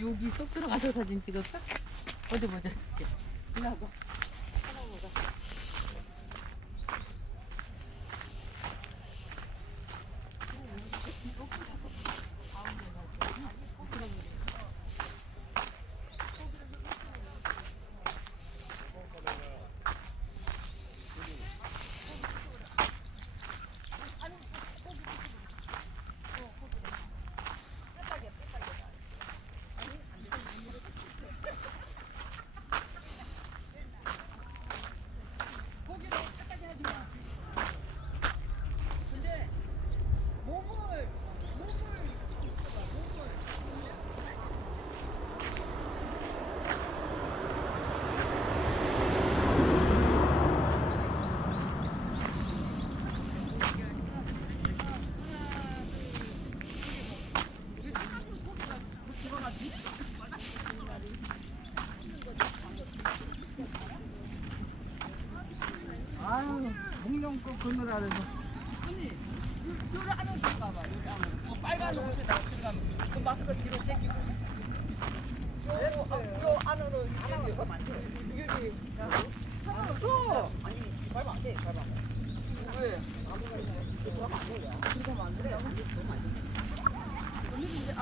여기 쏙 들어가서 사진 찍었어? 어디 보자. 일로 와봐. 하나 보자. 아유, 목련꽃 그늘아래서. 언니, 요리 안으로 들어가봐. 요리 안으로. 그 빨간 옷에다 들어가면 그 마스크 뒤로 제끼고. 요 안으로 여기 가면 안 돼. 여기 자, 상관없어. 아니, 밟으면 안 돼. 밟으면 안 돼. 왜? 아무거나 그러면 안 돼요. 그러면 안 돼요. 그러면 안 돼. 언니 이제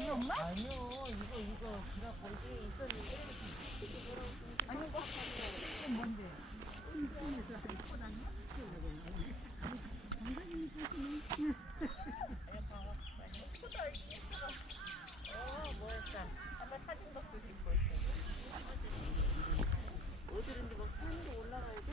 아니요, 이거 그냥 거기 있었는데. 아니, 이거 뭔데? 뭐였어? 한번 사진 도 찍고 있어. 어디든지 막 산으로 올라가야 돼?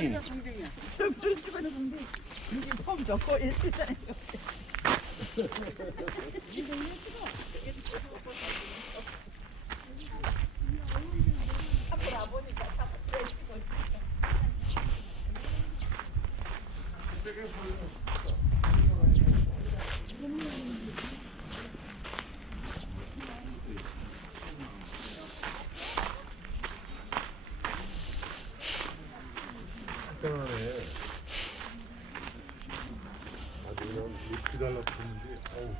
어디가 성경이야? 별을 찍어서 근데 여기 폼 좋고 이랬잖아요. 앞으로 와보니까 다 간단하네. 아주 그냥 기다려 보는데, 어우.